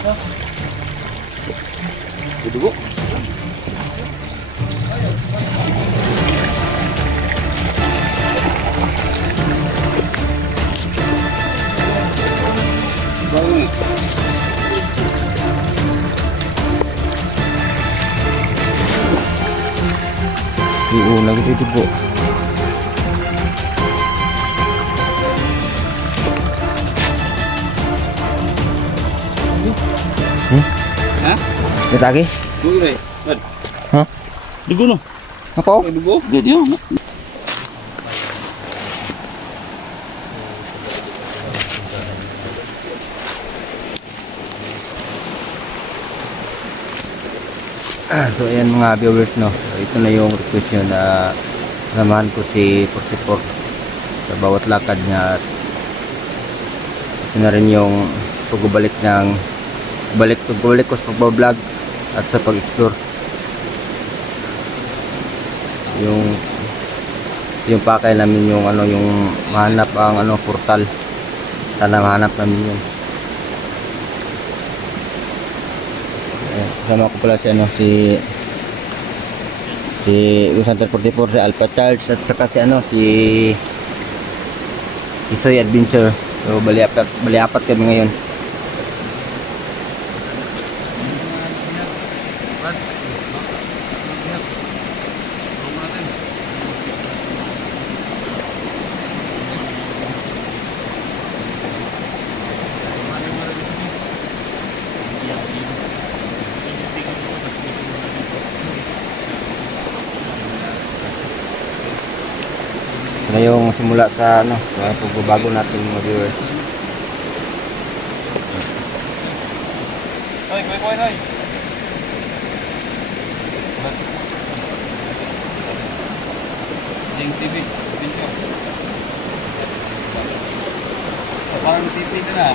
Dugo. Iulang itu dugo. Ha? Lihat lagi? Dugo na eh. Hah? Dugo no? Apa? Dugo? Video. So ayan mga viewers, no, ito na yung request nyo na samahan ko si 44 sa bawat lakad niya. At ito na rin yung pagbabalik ko sa pagbablog at sa pag-explore. Yung pakay namin yung yung mahanap ang portal. Sana mahanap namin yun. Kasama ko pala si Usanter 44, si Alpha Charles, at saka si Soy Adventure. So bali apat kami ngayon. Ito na yung simula sa sa pagbabago natin mga viewers. Hoy, hoy. Jeng TV. Video. Parang TV na.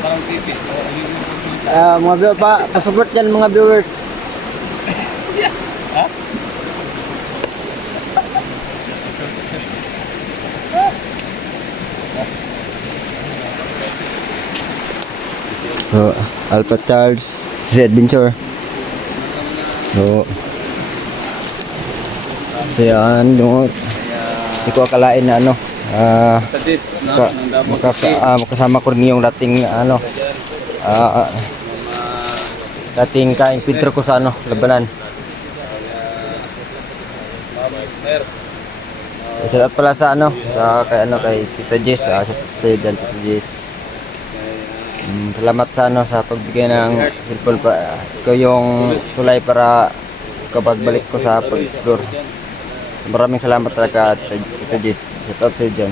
Parang TV. Mga viewers pa-support yan mga viewers. Ha? So, Alpha Charles, si Adventure. So yan yung hindi ko akalain na Tadis, no? makasama ko rin yung dating dating kaing Pedro ko sa labanan. Shout out pala sa kay Tita Jess, sa dyan Tita Jess. Salamat sa pagbigay ng cellphone pa. Ikaw yung tulay para kapag balik ko sa pag-explore. Maraming salamat talaga Tita Jess. Shout out sa'yo dyan.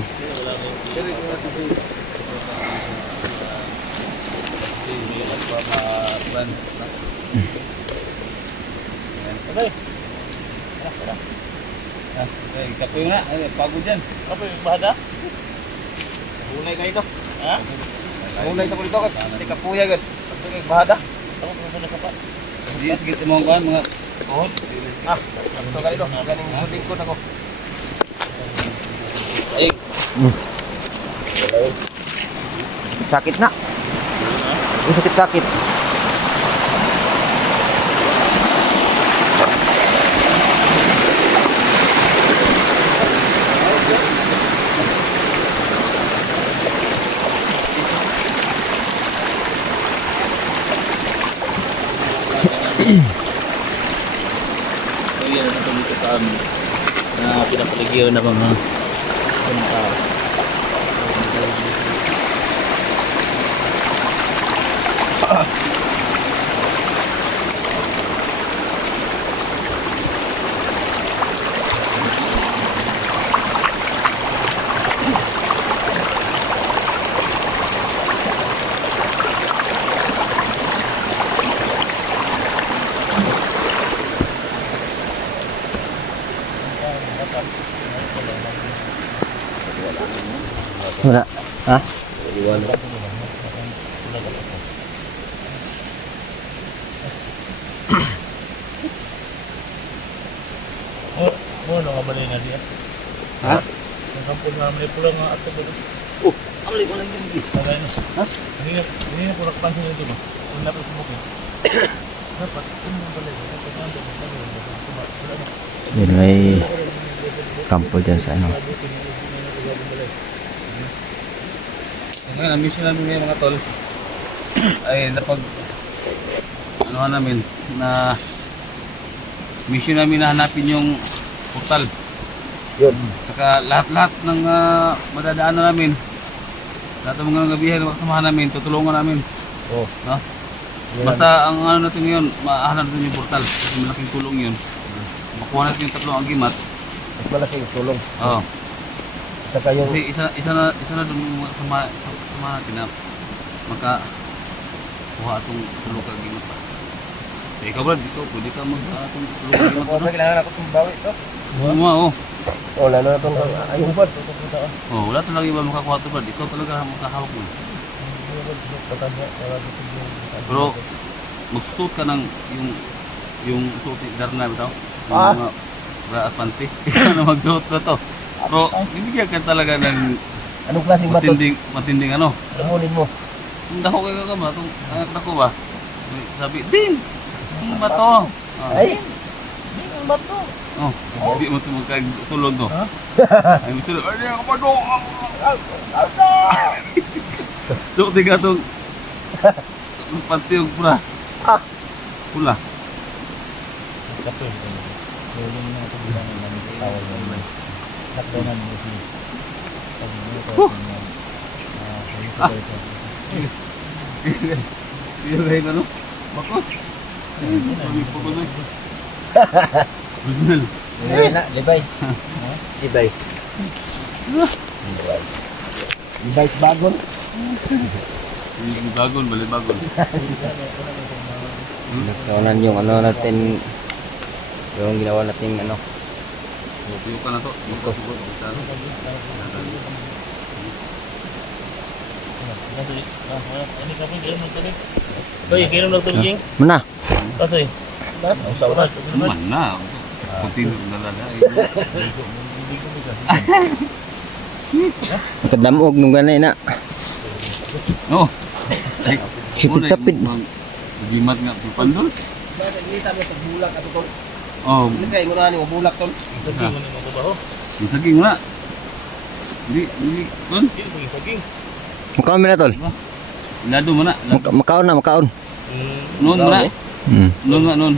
Kapoy na, pagod dyan. Kapoy, bahada? Unay kayo to. Ha? Unay sa kulito ka. Hindi kapuya agad. Kapoy, bahada? Ako, kung na sapat. Hindi, sige, timong kuhan, mga kuhon. Ito kayo to. Ganing huding ko na ko. Ay. Sakit na. Sakit. So yan ang dito sa amin na pinapaligyan ng mga tao. Wala. Ha? Oh, no, kabalay na siya. Ha? Ang sampol na may pula nga ato ba? Amli ko lang din. Tagay na. Ha? Hindi na pura kapansin nito ba? Kung dapat sumukin. Dapat, kung mo pala yun. Dapat nandun. Yun, may kampo dyan sa ano. Ngayon, ang mission namin ngayon mga tol ay napag ano namin na mission namin na hanapin yung portal. Yun. Saka lahat-lahat ng madadaanan namin, lahat ng mga gabihan ng kasamahan namin, tutulungan namin. Oh. No? Basta ang ano natin ngayon, mahanap natin yung portal. Kasi malaking tulong yun. Makuha natin yung tatlong agimat. Mas malaking tulong. Oo. Saka yung Kasi isa na doon yung mga kasama natin na makakuha itong tulong agimat pa. Eh, ikaw Brad, ikaw pwede ka mag-atong tulong agimat oh, pa. kailangan ako tumbawi ito. Oo. Oh, lalo na itong ayubad. Oh, wala talaga iba makakuha ito Brad. Ikaw talaga makahawak mo. Pero magsuot ka ng yung suot ni Darna bitaw. Yung Ah. mga bra at panty. Ikaw na magsuot na to. Pero bibigyan ka talaga ng Anong klaseng bato? matinding ano. Ramunin mo. Kung dako kayo ka ba, itong anak na ko ba? Sabi, Din! Ang bato! Ay! Oh, hindi mo ito magkagtulog to. Ay, gusto na, ay, ako bato! So, tiga itong panty yung pula. Ah. Pula. Kapil. Yung mga kabilang ng tawag naman. Lockdownan mo si. Yung kayo ano? Bakos. Sabi po ko na. Original. Levi's. Levi's. Levi's bagon. Yung bagon, bali bagon. Nagkawanan yung ano natin, yung ginawa nating ano. Tuyo ka na to. Yung ko siguro. Ini kapil kayo ng tubig. Boy, kayo ng tubig. Mana? Kasoy. Das, usaw na. Man na. Continue na lang. Nakadamog nung ganay na. No. Sipit-sapit. Gimat nga pandol. Kita mo itong bulak at ito. Oh, Hindi kayo nga ni bulak to. Saging mo ni mababaho. yung saging na. Hindi, kun. Saging. Makaon mo na tol. Lado mo na. Makaon na, makaon. Noon mo na. Hmm. Noon nga, noon.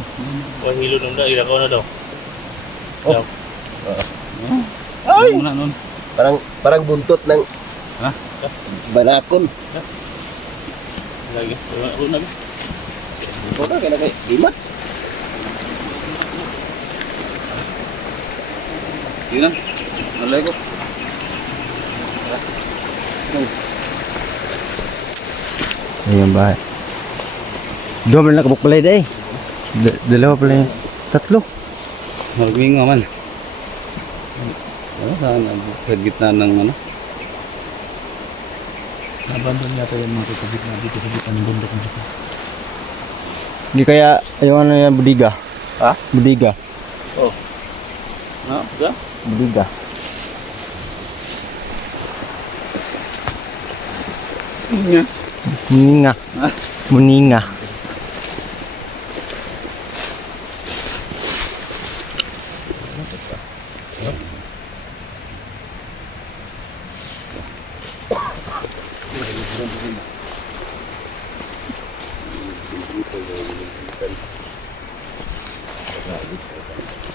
O hilo nung da, ilakaw na daw. Oh. Noon mo na, noon. Parang buntot ng Ha? banakon. Lagi. Una lagi. Ito na kaya kay Imat. Yun na. Nalay ko. Ayan ba? Dua mo na kabukbalay day. Dalawa pala yung tatlo. Maragwing nga man. Saan? Sa gitna ng ano? Abandon yata yung mga tutubig na dito sa gitna ng bundok ng dito. Hindi kaya yung ano yan, budiga. Ha? Budiga. Ha? Sa? Budiga. Nga. Muninga. Ah. Muninga.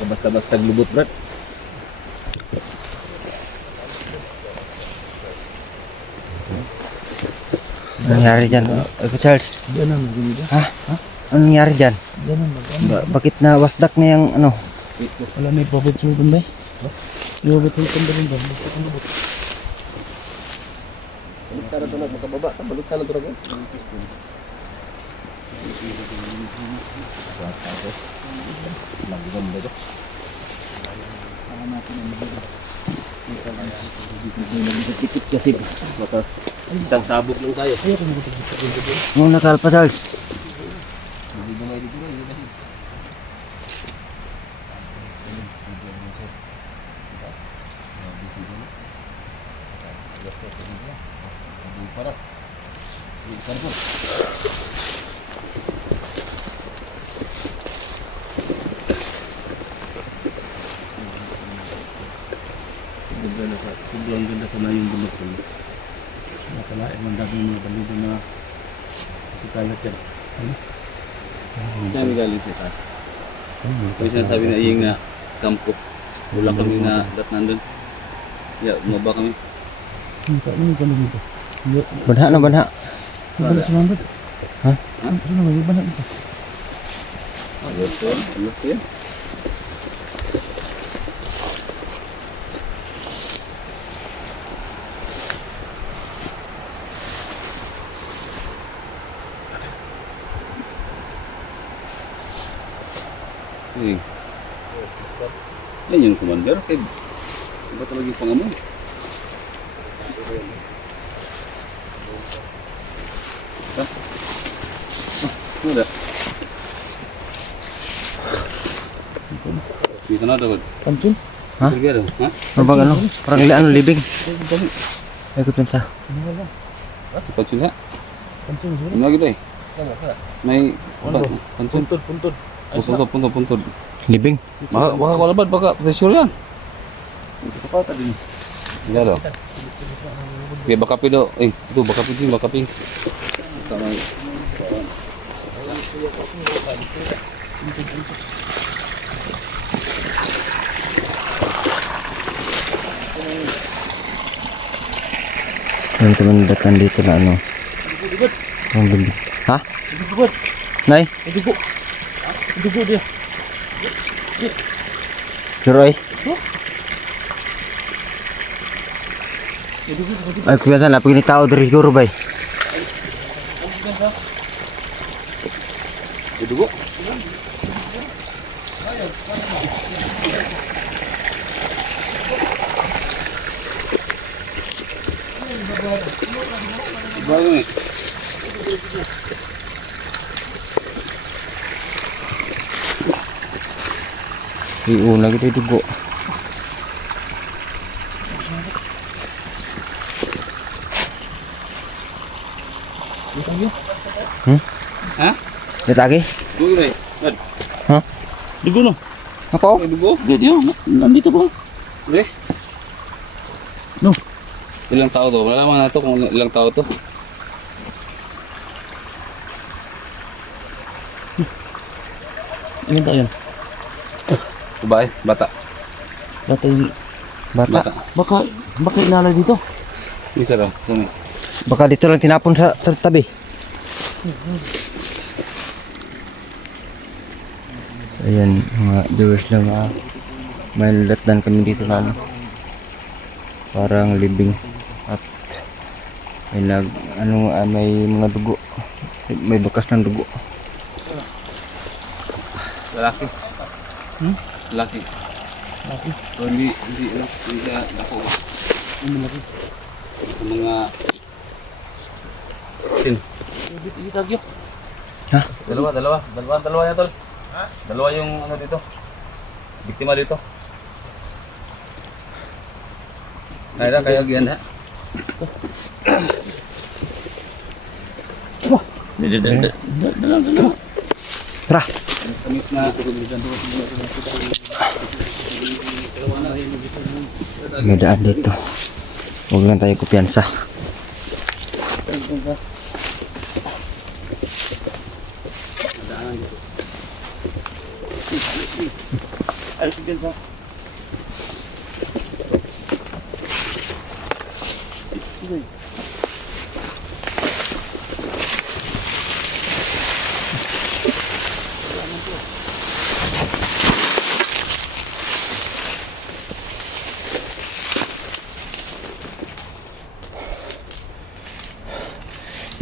Basta-basta glubot Brad. Ano nangyari dyan? Charles? Diyan ang naging Ha? Ano nangyari dyan? Diyan ang naging. Bakit na wasdak na yung ano? Wala may profit sultan ba? Yung profit sultan ba rin ba? Tara to na makababa, balik ka na to rin. Maganda to. Tikit kasi maka isang sabog lang tayo. Ano nakalpa Charles? Sobrang ganda sana yung bulok ko. Nakalain man dami mo balido na si kalat yan. Saan galing sa taas? Kung sinasabi na iyong na kampo. Wala kami na dat nandun. Ya, maba kami. Ini kan dito. Banha na banha. Balik sumandot. Ha? Ano na may banat dito? Ayos yun. Ayos yun. Eh. Yan yung commander. Kaya iba talaga yung pangamoy. Ha? Ada. Dito na dapat. Kancun. Ha? Sige daw. Ha? Ano bang ano? Parang ano, libing. Ay, ko pinsa. Cepat sila. Kancun. Ano lagi tayo? May pancun. Puntod. Puntod. Libing. Baka kalabad, baka pressure yan. Hindi daw. Okay, baka pido. Itu baka pido, baka ping. Kamay. Yung teman datang dito na ano. Ang libing. Ha? Nay? Dugo dia. Suroy. Ay, kebiasaan lah pag tao dari siguro bay. Dugo. Bago ni. Iuna kita dugo. Ha? Lihat lagi? Dugo ni. Hah? Dugo no. Apa? Dugo. Dia nandito po. Eh. No. Ilang tao to? Malaman natin kung ilang tao to. Ini tak yan. Babae, bata. Bata yung Bata. baka ilala dito. Bisa daw. Sumi. Baka dito lang tinapon sa tabi. Ayan mga viewers lang, may nalatdan kami dito na ano, parang libing at may may mga dugo, may bakas ng dugo. Lalaki. Lalaki. Oh, hindi siya dako. Sa mga stin. Ha? Dalawa niya tol. Ha? Dalawa yung ano dito. Biktima dito. Kaya gian ha. Tara. Kamis na May daan dito. Huwag lang tayo kumpiyansa. Alis din sa.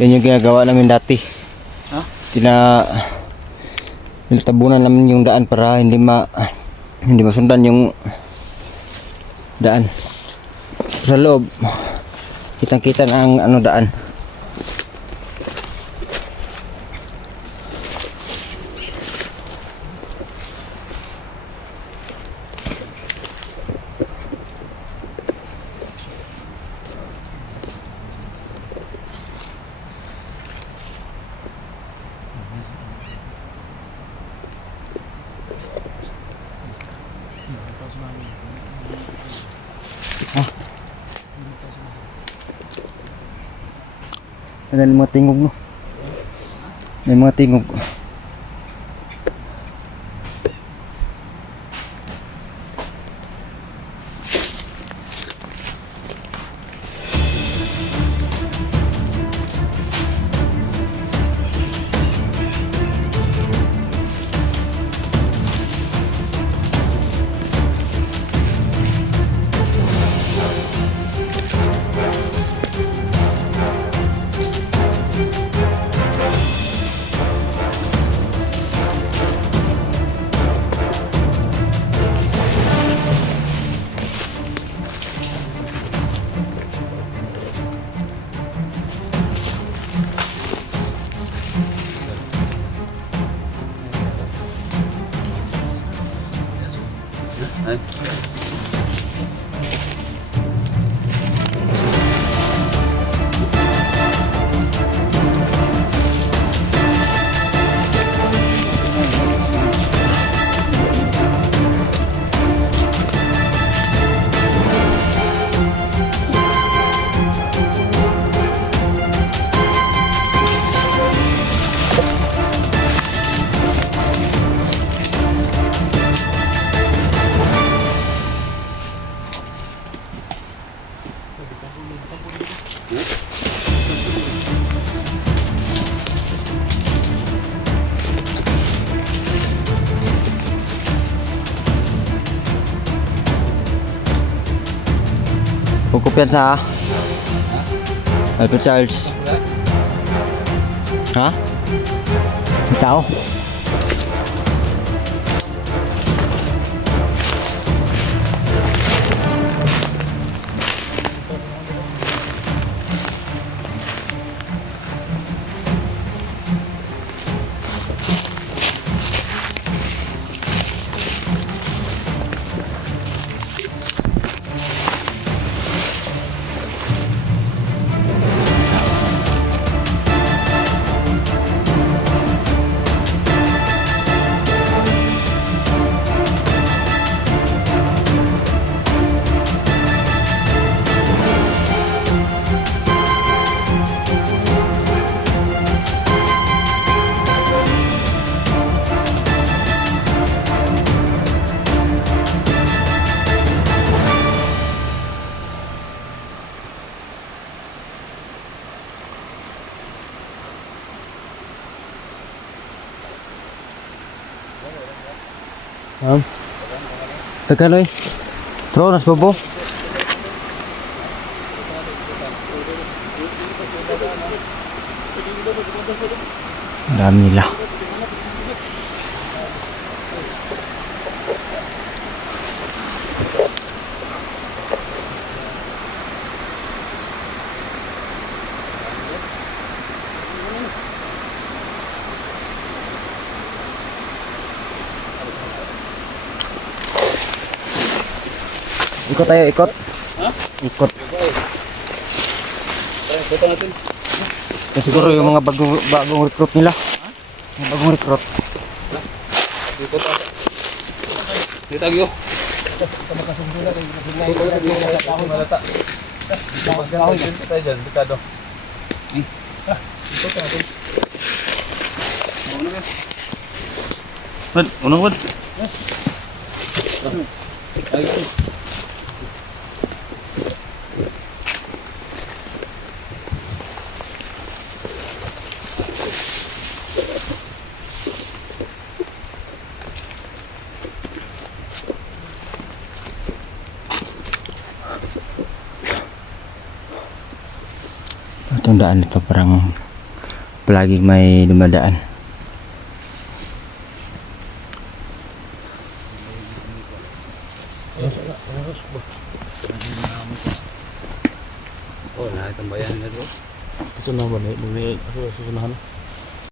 Yan yung ginagawa namin dati. Ha? Niltabunan namin yung daan para hindi masundan yung daan. Sa loob, kitang-kita na ang ano daan. Ayan mga tingog no. May mga tingog. Kumpiyansa ha? Alpo Charles. Ha? May tao? Tekan oi. Terus bobo. Dami lah. Ikot tayo, ikot. Ha? Ikot. Ikutan natin. Siguro yung mga bagong recruit nila. Yung bagong recruit. Ikot natin. Kita gyo. Malata. Tayo dyan, Ricardo. Ikot natin. Unang wad. Ay. Itong daan ito parang palaging may dumadaan. Oh, lahat ang bayan na bro. Susunahan ba? Susunahan.